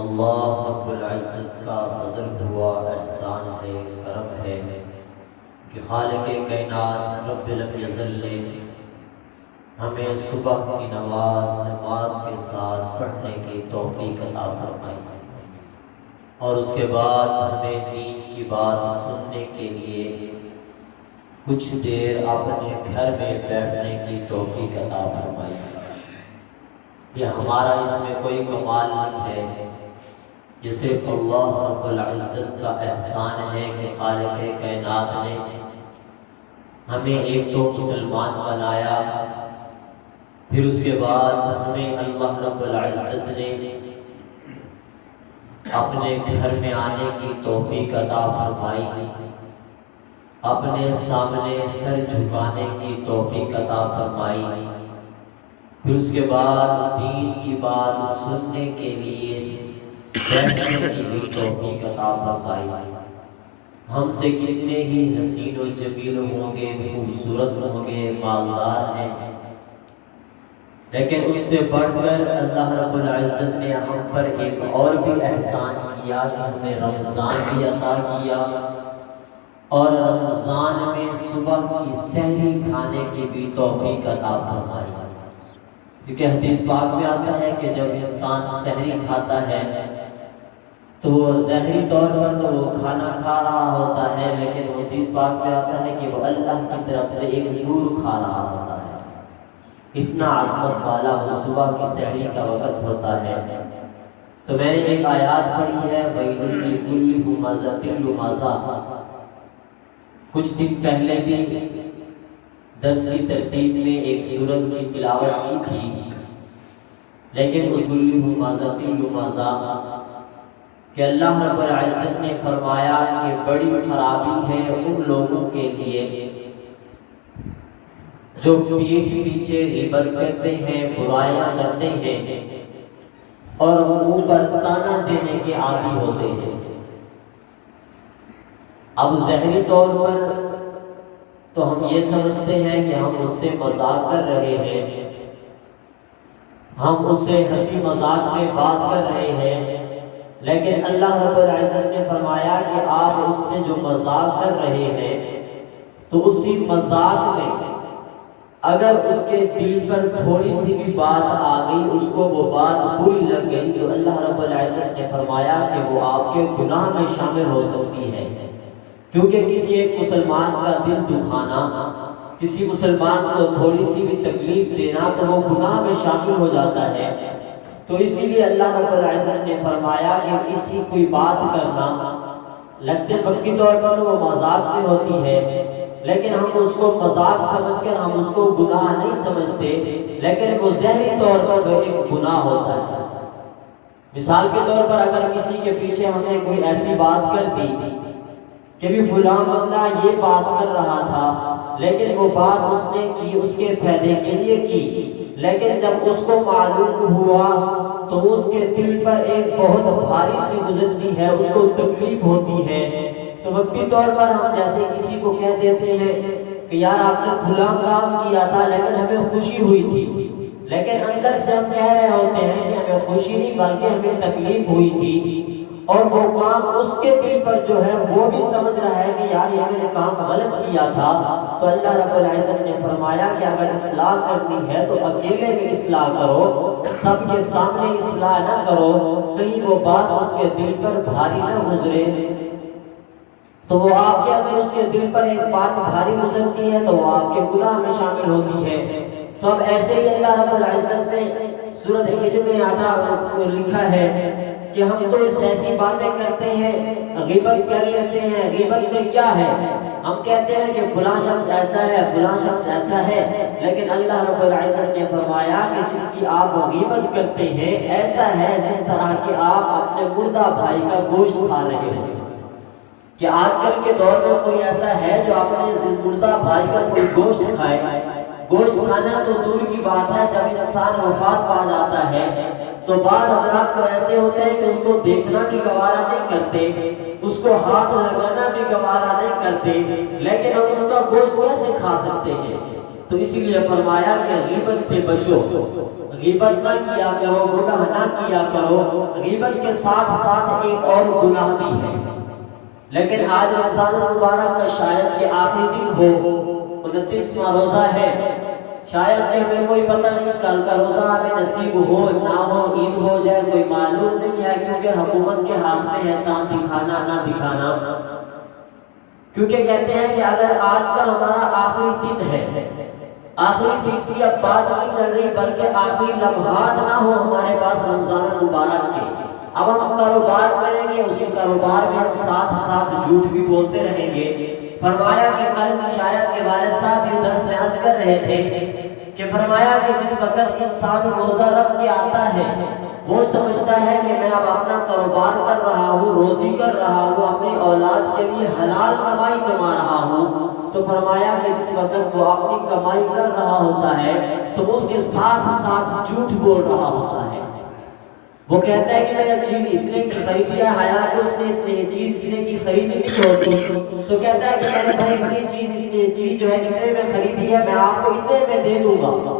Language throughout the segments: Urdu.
اللہ رب العزت کا فضل ہوا احسان ہے، کرم ہے کہ خالق کائنات رب الجزل نے ہمیں صبح کی نماز جماعت کے ساتھ پڑھنے کی توفیق عطا فرمائی اور اس کے بعد ہمیں دین کی بات سننے کے لیے کچھ دیر اپنے گھر میں بیٹھنے کی توفیق عطا فرمائی۔ یہ ہمارا اس میں کوئی کمال نہیں ہے، یہ صرف اللہ رب العزت کا احسان ہے کہ خالق کائنات نے ہمیں ایک تو مسلمان بنایا، پھر اس کے بعد ہمیں اللہ رب العزت نے اپنے گھر میں آنے کی توفیق عطا فرمائی، اپنے سامنے سر جھکانے کی توفیق عطا فرمائی، پھر اس کے بعد دین کی بات سننے کے لیے بیٹھنے کی بھی توفیق عطا فرمائی۔ ہم سے کتنے ہی حسین و جمیل ہوں گے، خوبصورت ہوں گے، مالدار ہیں، لیکن اس سے بڑھ کر اللہ رب العزت نے ہم پر ایک اور بھی احسان کیا کہ ہمیں رمضان بھی عطا کیا اور رمضان میں صبح کی سحری کھانے کی بھی توفیق عطا فرمائی۔ کیونکہ حدیث پاک میں آتا ہے کہ جب انسان سحری کھاتا ہے تو وہ ظاہری طور پر تو وہ کھانا کھا رہا ہوتا ہے، لیکن حدیث پاک میں آتا ہے کہ وہ اللہ کی طرف سے ایک نور کھا رہا ہوتا ہے۔ اتنا عظمت والا وہ صبح کی سحری کا وقت ہوتا ہے۔ تو میں نے ایک آیات پڑھی ہے، وَيْلٌ لِكُلِّ ہُمَزَةٍ لُمَزَةٍ۔ کچھ دن پہلے بھی درس کی ترتیب میں ایک سورت کی تلاوت کی تھی، لیکن اس کُلِّ ہُمَزَةٍ لُمَزَةٍ کہ اللہ رب العزت نے فرمایا کہ بڑی خرابی ہے ان لوگوں کے لیے جو پیٹھ پیچھے غیبت کرتے ہیں، برائیاں کرتے ہیں اور منہ پر تانا دینے کے عادی ہوتے ہیں۔ اب ظاہری طور پر تو ہم یہ سمجھتے ہیں کہ ہم اس سے مذاق کر رہے ہیں، ہم اس سے ہنسی مذاق میں بات کر رہے ہیں، لیکن اللہ رب العزت نے فرمایا کہ آپ اس سے جو مذاق کر رہے ہیں تو اسی مذاق میں اگر اس کے دل پر تھوڑی سی بھی بات آ گئی، اس کو وہ بات بری لگ گئی، تو اللہ رب العزت نے فرمایا کہ وہ آپ کے گناہ میں شامل ہو سکتی ہے۔ کیونکہ کسی ایک مسلمان کا دل دکھانا، کسی مسلمان کو تھوڑی سی بھی تکلیف دینا تو وہ گناہ میں شامل ہو جاتا ہے۔ تو اسی لیے اللہ رب العزت نے فرمایا کہ کسی کوئی بات کرنا لگتے پکی طور پر تو وہ مذاق میں ہوتی ہے، لیکن ہم اس کو مذاق سمجھ کر ہم اس کو گناہ نہیں سمجھتے، لیکن وہ ظاہری طور پر وہ ایک گناہ ہوتا ہے۔ مثال کے طور پر اگر کسی کے پیچھے ہم نے کوئی ایسی بات کر دی کہ بھی فلاں بندہ یہ بات کر رہا تھا، لیکن وہ بات اس نے کی اس کے فائدے کے لیے کی، لیکن جب اس کو معلوم ہوا تو اس کے دل پر ایک بہت بھاری سی گزرتی ہے، اس کو تکلیف ہوتی ہے، تو وقتی طور پر ہم جیسے کسی کو کہہ دیتے ہیں کہ یار آپ نے فلاں کام کیا تھا لیکن ہمیں خوشی ہوئی تھی، لیکن اندر سے ہم کہہ رہے ہوتے ہیں کہ ہمیں خوشی نہیں بلکہ ہمیں تکلیف ہوئی تھی، اور وہ کام اس کے دل پر جو ہے وہ بھی سمجھ رہا ہے کہ یار یہ میں نے کام غلط کیا تھا۔ تو اللہ رب العزت نے فرمایا کہ اگر اصلاح کرنی ہے تو اکیلے میں اصلاح کرو، سب کے سامنے اصلاح نہ کرو، کہیں وہ بات اس کے دل پر بھاری نہ گزرے۔ تو وہ آپ کے اگر اس کے دل پر ایک بات بھاری گزرتی ہے تو وہ آپ کے گناہ میں شامل ہوتی ہے۔ تو اب ایسے ہی اللہ رب العزت نے سورۃ حجر میں لکھا ہے کہ ہم تو ایسی باتیں کرتے ہیں، غیبت کر لیتے ہیں۔ غیبت میں کیا ہے؟ ہم کہتے ہیں کہ فلاں شخص ایسا ہے، فلاں شخص ایسا ہے، لیکن اللہ رب العزت نے فرمایا کہ جس کی آپ غیبت کرتے ہیں ایسا ہے جس طرح کہ آپ اپنے مردہ بھائی کا گوشت کھا رہے ہیں۔ کہ آج کل کے دور میں کوئی ایسا ہے جو اپنے مردہ بھائی کا کوئی گوشت کھائے؟ گوشت کھانا تو دور کی بات ہے، جب انسان وفات پا جاتا ہے تو بعض حضرات تو ایسے ہوتے ہیں کہ اس کو دیکھنا بھی گوارا نہیں کرتے، اس کو ہاتھ لگانا بھی گوارا نہیں کرتے، لیکن ہم اس کا گوشت کیسے کھا سکتے ہیں؟ تو اسی لیے فرمایا کہ غیبت سے بچو، غیبت نہ کیا کرو، گناہ نہ کیا کرو۔ غیبت کے ساتھ ساتھ ایک اور گناہ بھی ہے، لیکن آج رمضان المبارک کا شاید کہ آخری دن ہو، 29واں روزہ ہے، شاید کہ ہمیں کوئی پتہ نہیں کل کا روزہ ہمیں نصیب ہو نہ ہو، عید ہو جائے، کوئی معلوم نہیں ہے، کیونکہ حکومت کے ہاتھ میں ہے چاند دکھانا نہ دکھانا۔ کیونکہ کہتے ہیں کہ اگر آج کا ہمارا آخری دن ہے، آخری دن کی اب بات نہیں چل رہی بلکہ آخری لمحات نہ ہو ہمارے پاس رمضان المبارک کے، اب ہم کاروبار کریں گے، اسی کاروبار میں ہم ساتھ ساتھ جھوٹ بھی بولتے رہیں گے۔ فرمایا کہ کل شاید کے والد صاحب یہ درس میں عرض کر رہے تھے کہ فرمایا کہ جس وقت انسان روزہ رکھ کے آتا ہے وہ سمجھتا ہے کہ میں اب اپنا کاروبار کر رہا ہوں، روزی کر رہا ہوں، اپنی اولاد کے لیے حلال کمائی کما رہا ہوں، تو فرمایا کہ جس وقت وہ اپنی کمائی کر رہا ہوتا ہے تو اس کے ساتھ ساتھ جھوٹ بول رہا ہوتا ہے۔ وہ کہتا ہے کہ میں یہ چیز اتنے کی خریدی ہے، حالانکہ اس نے اتنے یہ چیز اتنے کی خریدی نہیں ہوتی، تو کہتا ہے کہ میں نے بھائی اتنی چیز جو ہے اتنے میں خریدی ہے، میں آپ کو اتنے میں دے دوں گا،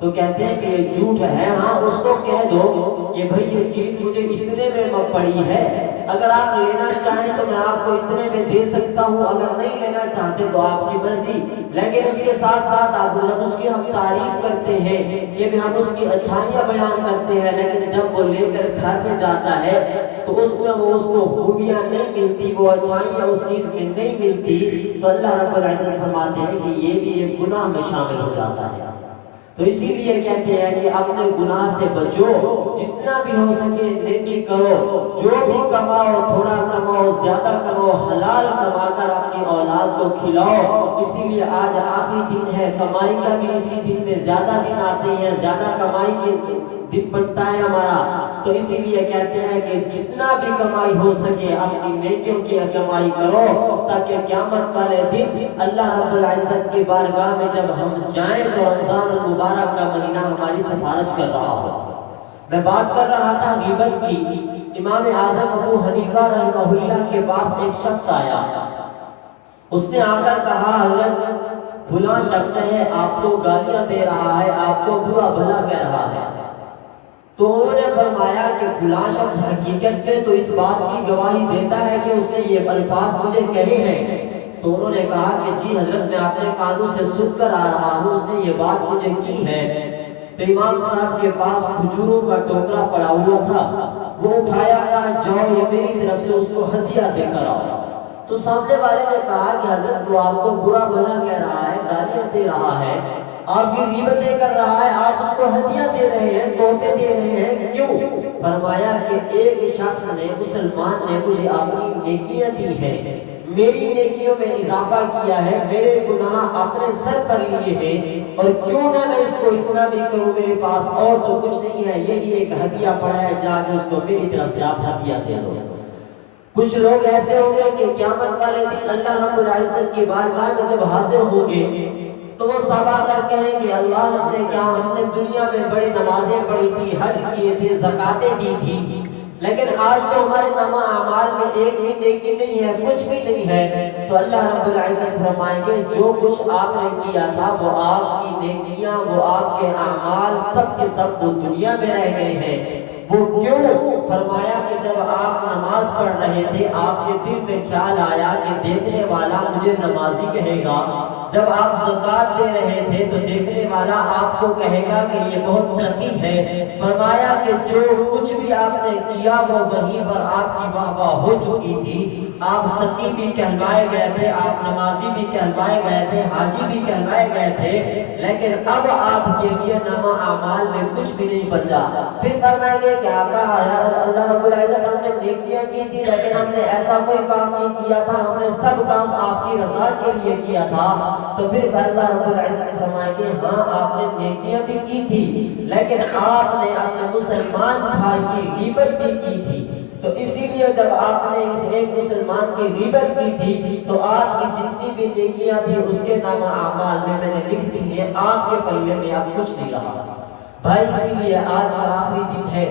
تو کہتے ہیں کہ یہ جھوٹ ہے۔ ہاں اس کو کہہ دو کہ بھائی یہ چیز مجھے اتنے میں پڑی ہے، اگر آپ لینا چاہیں تو میں آپ کو اتنے میں دے سکتا ہوں، اگر نہیں لینا چاہتے تو آپ کی مرضی۔ لیکن اس کے ساتھ ساتھ آپ جب اس کی ہم تعریف کرتے ہیں کہ ہم اس کی اچھائیاں بیان کرتے ہیں، لیکن جب وہ لے کر گھر میں جاتا ہے تو اس میں وہ اس کو خوبیاں نہیں ملتی، وہ اچھائیاں اس چیز میں نہیں ملتی، تو اللہ رب العزت فرماتے ہیں کہ یہ بھی ایک گناہ میں شامل ہو جاتا ہے۔ تو اسی لیے کہتے ہیں کہ اپنے گناہ سے بچو، جتنا بھی ہو سکے نیکی کرو، جو بھی کماؤ تھوڑا کماؤ زیادہ کماؤ، حلال کما کر اپنی اولاد کو کھلاؤ۔ اسی لیے آج آخری دن ہے، کمائی کا بھی اسی دن میں زیادہ دن آتے ہیں، زیادہ کمائی کے دن بنتا ہے ہمارا، تو اسی لیے کہتے ہیں کہ جتنا بھی کمائی ہو سکے اپنی نیکیوں کی کمائی کرو، تاکہ قیامت والے دن اللہ رب العزت کی بارگاہ میں جب ہم جائیں تو رمضان المبارک کا مہینہ ہماری سفارش کر رہا ہو۔ میں بات کر رہا تھا غیبت کی، امام اعظم ابو حنیفہ رحمہ اللہ کے پاس ایک شخص آیا، اس نے آ کر کہا حضرت فلاں شخص ہے آپ کو گالیاں دے رہا ہے، آپ کو برا بھلا کہہ رہا ہے، تو انہوں نے فرمایا کہ فلاں شخص حقیقت میں تو اس بات کی گواہی دیتا ہے کہ اس نے یہ الفاظ مجھے کہے ہیں، تو انہوں نے کہا کہ جی حضرت میں اپنے کانوں سے سن کر آ رہا ہوں، اس نے یہ بات مجھے کی ہے۔ تو امام صاحب کے پاس کھجوروں کا ٹوکرا پڑا ہوا تھا، وہ اٹھایا، کہا جاؤ یہ میری طرف سے اس کو ہدیہ دے کر آؤ۔ تو سامنے والے نے کہا کہ حضرت وہ آپ کو برا بھلا کہہ رہا ہے، گالیاں دے رہا ہے، آپ کی غیبتیں کر رہا ہے، آپ اس کو ہدیہ دے رہے ہیں، تحفے دے رہے ہیں، کیوں؟ فرمایا کہ ایک شخص نے، مسلمان نے مجھے اپنی نیکیاں دی ہیں، میری نیکیوں میں اضافہ کیا ہے، میرے گناہ اپنے سر پر لیے ہیں، اور کیوں نہ میں اس کو اتنا بھی کروں، میرے پاس اور تو کچھ نہیں ہے، یہی ایک ہدیہ پڑا ہے، جا کے اس کو میری طرف سے آپ ہدیہ دے دو۔ کچھ لوگ ایسے ہوں گے کہ قیامت والے دن اللہ رب العزت کی بارگاہ میں جب حاضر ہوں گے تو وہ سب آ کر کہیں گے اللہ نے کیا، ہم نے دنیا میں بڑی نمازیں پڑھی تھی، حج کیے تھے، زکاتیں دی تھی، لیکن آج تو ہمارے نامہ اعمال میں ایک بھی نیکی نہیں ہے، کچھ بھی نہیں ہے۔ تو اللہ رب العزت فرمائیں گے جو کچھ آپ نے کیا تھا وہ آپ کی نیکیاں، وہ آپ کے اعمال سب کے سب وہ دنیا میں رہ گئے ہیں۔ وہ کیوں؟ فرمایا کہ جب آپ نماز پڑھ رہے تھے آپ کے دل میں خیال آیا کہ دیکھنے والا مجھے نمازی کہے گا، جب آپ زکات دے رہے تھے تو دیکھنے والا آپ کو کہے گا کہ یہ بہت سخی ہے۔ فرمایا کہ جو کچھ بھی آپ نے کیا وہ وہیں پر آپ کی واہ واہ ہو چکی تھی، آپ سخی بھی کہلوائے گئے تھے، آپ نمازی بھی کہلوائے گئے تھے، حاجی بھی کہلوائے گئے تھے، لیکن اب آپ کے لیے نامہ اعمال میں کچھ بھی نہیں بچا۔ پھر فرمائیں گے کہ آقا اللہ رب العزت ہم نے نیکیاں کی تھی لیکن ہم نے ایسا کوئی کام نہیں کیا تھا، ہم نے سب کام آپ کی رضا کے لیے کیا تھا۔ تو پھر اللہ رب العزت فرمائیں گے ہاں آپ نے نیکیاں بھی کی تھی لیکن آپ نے اپنے مسلمان بھائی کی غیبت بھی کی تھی، تو اسی لیے جب آپ نے اس ایک مسلمان کی غیبت کی تھی تو آپ کی جتنی بھی نیکیاں تھی اس کے نامہ اعمال میں نے لکھ دی ہیں، آپ کے پلے میں اب کچھ نہیں رہا۔ بھائی اسی لیے آج کا آخری دن ہے،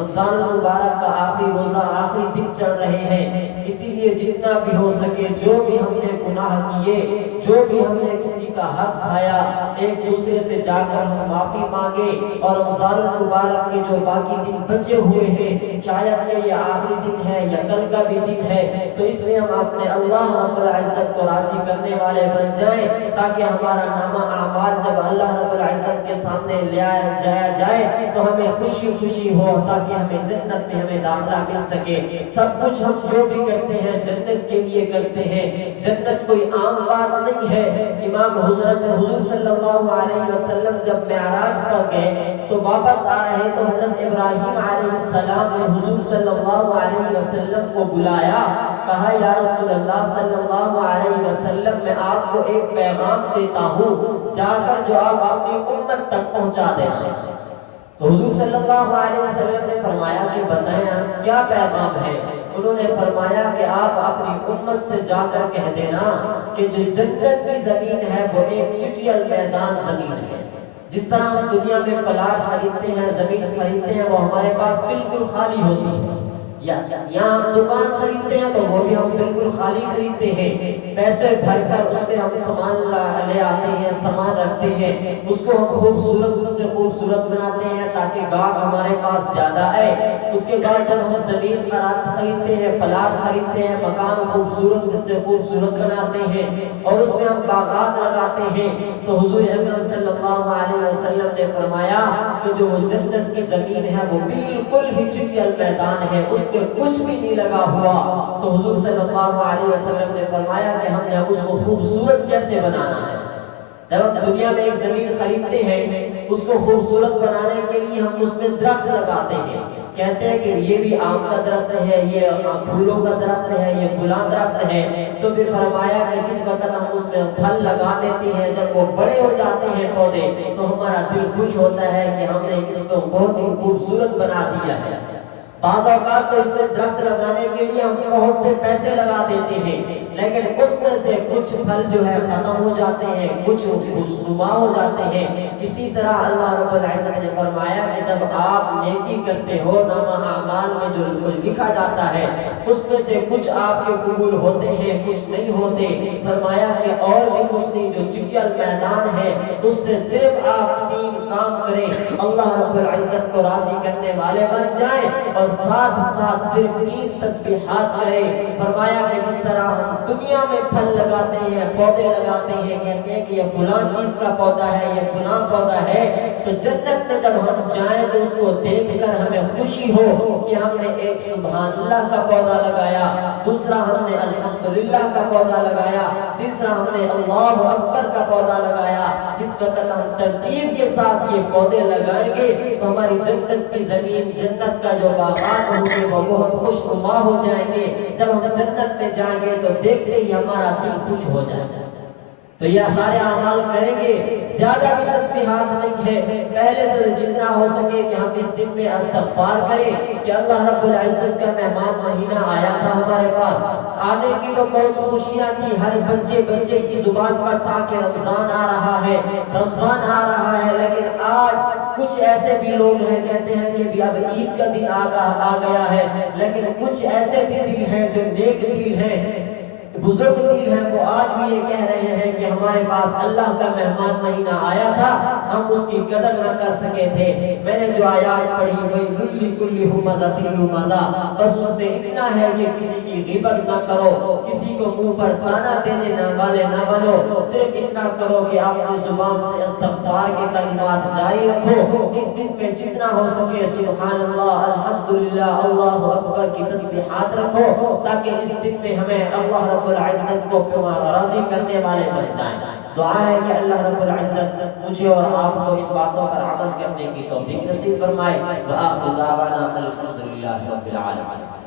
رمضان المبارک کا آخری روزہ، آخری دن چل رہے ہیں، اسی لیے جتنا بھی ہو سکے جو بھی ہم نے گناہ کیے، جو بھی ہم نے کسی کا حق کھایا، ایک دوسرے سے جا کر ہم معافی مانگے، اور رمضان المبارک کے جو باقی دن بچے ہوئے ہیں، شاید کہ یہ آخری دن ہے یا کل کا بھی دن ہے، تو اس میں ہم اپنے اللہ رب العزت کو راضی کرنے والے بن جائیں، تاکہ ہمارا نامہ اعمال جب اللہ رب العزت کے سامنے لے جایا جائے تو ہمیں خوشی خوشی ہو، تاکہ ہمیں جنت میں ہمیں داخلہ مل سکے۔ سب کچھ ہم جو بھی کرتے ہیں جنت کے لیے کرتے ہیں، جنت کوئی عام بات نہیں ہے۔ امام حضور صلی اللہ علیہ وسلم جب معراج پر گئے تو واپس آ رہے تو حضرت ابراہیم علیہ السلام نے حضور صلی اللہ علیہ وسلم کو بلایا، کہا یا رسول اللہ صلی اللہ علیہ وسلم میں آپ کو ایک پیغام دیتا ہوں، جا کر جو آپ اپنی امت تک پہنچا دینا۔ تو حضور صلی اللہ علیہ وسلم نے فرمایا کہ بتائیں کیا پیغام ہے؟ انہوں نے فرمایا کہ آپ اپنی امت سے جا کر کہہ دینا کہ جو جنت کی زمین ہے وہ ایک چٹیل میدان زمین ہے۔ جس طرح ہم دنیا میں پلاٹ خریدتے ہیں، زمین خریدتے ہیں، وہ ہمارے پاس بالکل خالی ہوتی ہے، یا ہم دکان خریدتے ہیں تو وہ بھی ہم بالکل خالی خریدتے ہیں، پیسے بھر کر اس میں ہم سامان لے آتے ہیں، سامان رکھتے ہیں، اس کو ہم خوبصورت سے خوبصورت بناتے ہیں تاکہ گاہک ہمارے پاس زیادہ آئے۔ اس کے بعد جب ہم زمین خریدتے ہیں، پلاٹ خریدتے ہیں، مکان خوبصورت سے خوبصورت بناتے ہیں اور اس میں ہم باغات لگاتے ہیں، تو حضور اکرم صلی اللہ علیہ وسلم نے فرمایا کہ جو جنت کی زمین ہے وہ بالکل ہی چٹیل میدان ہے، اس پہ کچھ بھی نہیں لگا ہوا۔ تو حضور صلی اللہ علیہ وسلم نے فرمایا کہ ہم نے اس کو خوبصورت کیسے بنانا ہے۔ جب ہم دنیا میں ایک زمین خریدتے ہیں، اس کو خوبصورت بنانے کے لیے ہم اس میں درخت لگاتے ہیں، کہتے ہیں کہ یہ بھی آم کا درخت ہے، یہ پھولوں کا درخت ہے، یہ فلاں درخت ہے، تو پھر فرمایا کہ جس وقت ہم اس میں پھل لگا دیتے ہیں، جب وہ بڑے ہو جاتے ہیں پودے، تو ہمارا دل خوش ہوتا ہے کہ ہم نے اس کو بہت ہی خوبصورت بنا دیا ہے۔ بعض اوقات تو اس میں درخت لگانے کے لیے ہم بہت سے پیسے لگا دیتے ہیں، لیکن اس میں سے کچھ پھل جو ہے ختم ہو جاتے ہیں، کچھ خوشنما ہو جاتے ہیں۔ اسی طرح اللہ رب العزت نے فرمایا کہ جب آپ نیکی کرتے ہو، نامہ اعمال میں جو لکھا جاتا ہے اس میں سے کچھ آپ کے قبول ہوتے ہیں، کچھ نہیں ہوتے۔ فرمایا کہ اور بھی کچھ نہیں، جو چٹیل میدان ہے اس سے صرف آپ 3 کام کریں، اللہ رب العزت کو راضی کرنے والے بن جائیں، اور ساتھ ساتھ صرف 3 تسبیحات کریں۔ فرمایا کہ جس طرح ہم دنیا میں پھل لگاتے ہیں، پودے لگاتے ہیں، کہتے ہیں کہ یہ فلاں چیز کا پودا ہے، یہ فلاں پودا ہے، تو جنت میں جب ہم جائیں تو اس کو دیکھ کر ہمیں خوشی ہو کہ ہم نے ایک سبحان اللہ کا پودا لگایا، دوسرا ہم نے الحمدللہ کا پودا لگایا، تیسرا ہم نے اللہ اکبر کا پودا لگایا۔ جس وقت ہم ترتیب کے ساتھ یہ پودے لگائیں گے تو ہماری جنت کی زمین، جنت کا جو باغات ہوں گے وہ بہت خوشنما ہو جائیں گے۔ جب ہم جنت میں جائیں گے تو دیکھتے ہی ہمارا دل خوش ہو جائے گا۔ تو یہ سارے اعمال کریں گے، زیادہ بھی تسبیحات نہیں ہے، پہلے سے جتنا ہو سکے کہ ہم اس دن میں استغفار کریں کہ اللہ رب العزت کا مہمان مہینہ آیا تھا ہمارے پاس، آنے کی تو بہت خوشیاں تھی ہر بچے کی زبان پر تھا کہ رمضان آ رہا ہے، رمضان آ رہا ہے، لیکن آج کچھ ایسے بھی لوگ ہیں کہتے ہیں کہ اب عید کا دن آ گیا ہے، لیکن کچھ ایسے بھی دل ہیں جو نیک دل ہیں، بزرگ دل ہیں، وہ آج بھی یہ کہہ رہے ہیں کہ ہمارے پاس اللہ کا مہمان مہینہ آیا تھا، ہم اس کی قدر نہ کر سکے تھے۔ میں نے جو آیات پڑھی وَيْلٌ لِكُلِّ ہُمَزَةٍ لُمَزَةٍ، بس اس میں اتنا ہے کہ کسی کی غیبت نہ کرو، کسی کو منہ پر تانا دینے والے نہ بنو، صرف اتنا کرو کہ اپنی زبان سے استغفار کے کلمات جاری رکھو، اس دن میں جتنا ہو سکے سبحان اللہ، الحمدللہ، اللہ اکبر کی تسبیحات رکھو، تاکہ اس دن میں ہمیں اللہ رب العزت کو راضی کرنے والے بن جائیں۔ دعا ہے کہ اللہ رب العزت مجھے اور آپ کو ان باتوں پر عمل کرنے کی توفیق نصیب فرمائے۔ وآخر دعوانا الحمدللہ رب العالمین۔